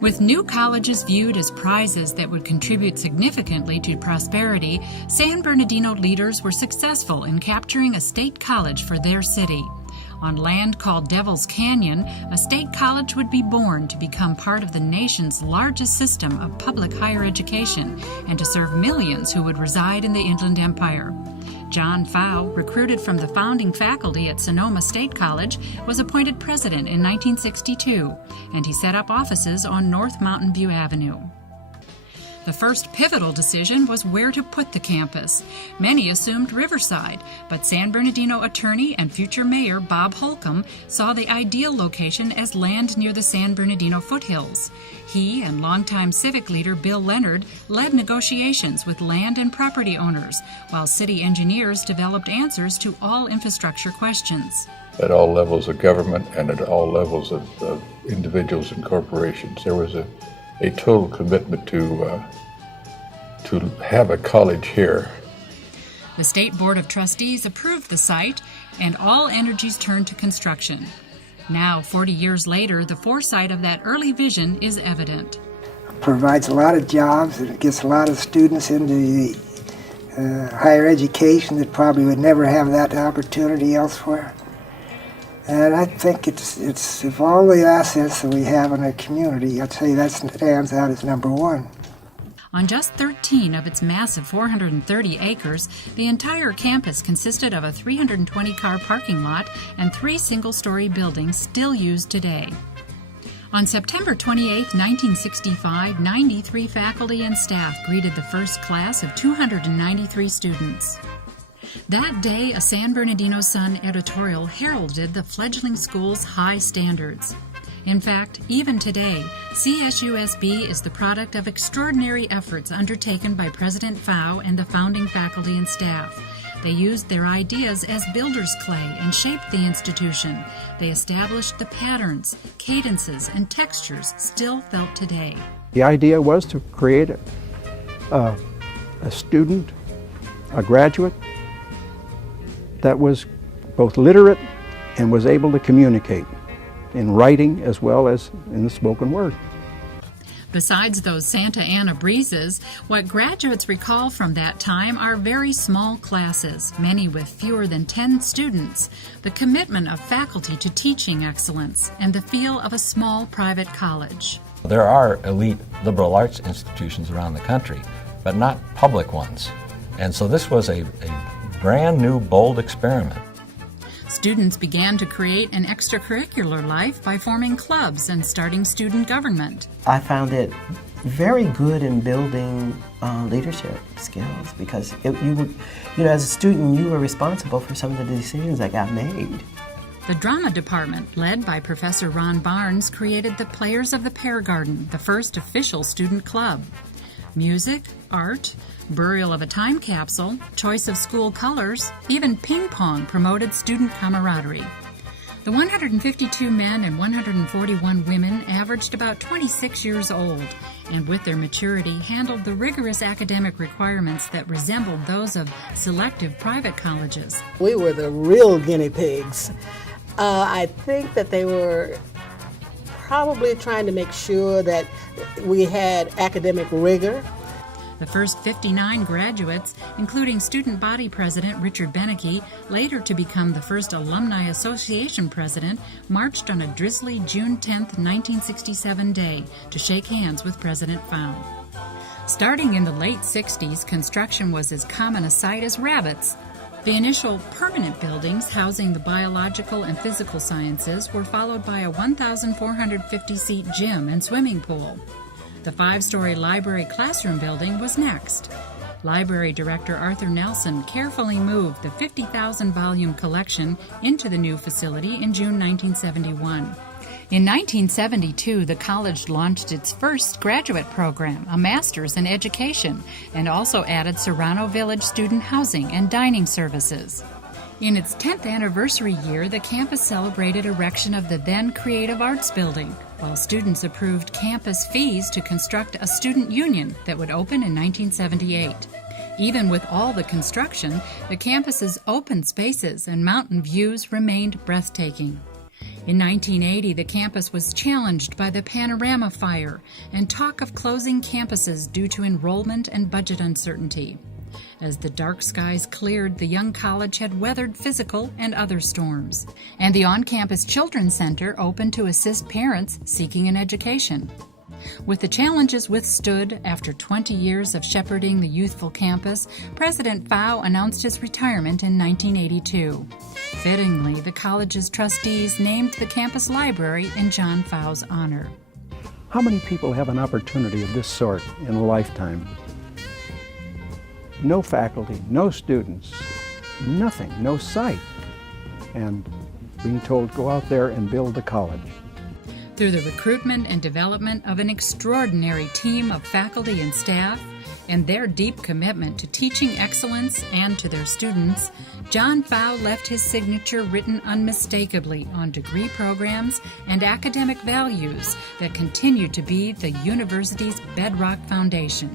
With new colleges viewed as prizes that would contribute significantly to prosperity, San Bernardino leaders were successful in capturing a state college for their city. On land called Devil's Canyon, a state college would be born to become part of the nation's largest system of public higher education and to serve millions who would reside in the Inland Empire. John Pfau, recruited from the founding faculty at Sonoma State College, was appointed president in 1962, and he set up offices on North Mountain View Avenue. The first pivotal decision was where to put the campus. Many assumed Riverside, but San Bernardino attorney and future mayor Bob Holcomb saw the ideal location as land near the San Bernardino foothills. He and longtime civic leader Bill Leonard led negotiations with land and property owners, while city engineers developed answers to all infrastructure questions. At all levels of government and at all levels of individuals and corporations, there was a total commitment to have a college here. The State Board of Trustees approved the site, and all energies turned to construction. Now, 40 years later, the foresight of that early vision is evident. It provides a lot of jobs, and it gets a lot of students into the higher education that probably would never have that opportunity elsewhere. And I think it's of all the assets that we have in our community, I'd say that stands out as number one. On just 13 of its massive 430 acres, the entire campus consisted of a 320-car parking lot and 3 single-story buildings still used today. On September 28, 1965, 93 faculty and staff greeted the first class of 293 students. That day, a San Bernardino Sun editorial heralded the fledgling school's high standards. In fact, even today, CSUSB is the product of extraordinary efforts undertaken by President Pfau and the founding faculty and staff. They used their ideas as builder's clay and shaped the institution. They established the patterns, cadences, and textures still felt today. The idea was to create a student, a graduate, that was both literate and was able to communicate in writing as well as in the spoken word. Besides those Santa Ana breezes, what graduates recall from that time are very small classes, many with fewer than 10 students, the commitment of faculty to teaching excellence, and the feel of a small private college. There are elite liberal arts institutions around the country, but not public ones. And so this was a brand new, bold experiment. Students began to create an extracurricular life by forming clubs and starting student government. I found it very good in building leadership skills because as a student, you were responsible for some of the decisions that got made. The drama department, led by Professor Ron Barnes, created the Players of the Pear Garden, the first official student club. Music, art, burial of a time capsule, choice of school colors, even ping pong promoted student camaraderie. The 152 men and 141 women averaged about 26 years old, and with their maturity handled the rigorous academic requirements that resembled those of selective private colleges. We were the real guinea pigs. I think that they were probably trying to make sure that we had academic rigor. The first 59 graduates, including student body president Richard Beneke, later to become the first Alumni Association president, marched on a drizzly June 10, 1967 day to shake hands with President Pfau. Starting in the late 60s, construction was as common a sight as rabbits. The initial permanent buildings housing the biological and physical sciences were followed by a 1,450-seat gym and swimming pool. The 5-story library classroom building was next. Library Director Arthur Nelson carefully moved the 50,000-volume collection into the new facility in June 1971. In 1972, the college launched its first graduate program, a master's in education, and also added Serrano Village student housing and dining services. In its 10th anniversary year, the campus celebrated erection of the then Creative Arts Building, while students approved campus fees to construct a student union that would open in 1978. Even with all the construction, the campus's open spaces and mountain views remained breathtaking. In 1980, the campus was challenged by the Panorama fire and talk of closing campuses due to enrollment and budget uncertainty. As the dark skies cleared, the young college had weathered physical and other storms, and the on-campus Children's Center opened to assist parents seeking an education. With the challenges withstood after 20 years of shepherding the youthful campus, President Pfau announced his retirement in 1982. Fittingly, the college's trustees named the campus library in John Pfau's honor. How many people have an opportunity of this sort in a lifetime? No faculty, no students, nothing, no sight, and being told, go out there and build a college. Through the recruitment and development of an extraordinary team of faculty and staff, and their deep commitment to teaching excellence and to their students, John Pfau left his signature written unmistakably on degree programs and academic values that continue to be the university's bedrock foundation.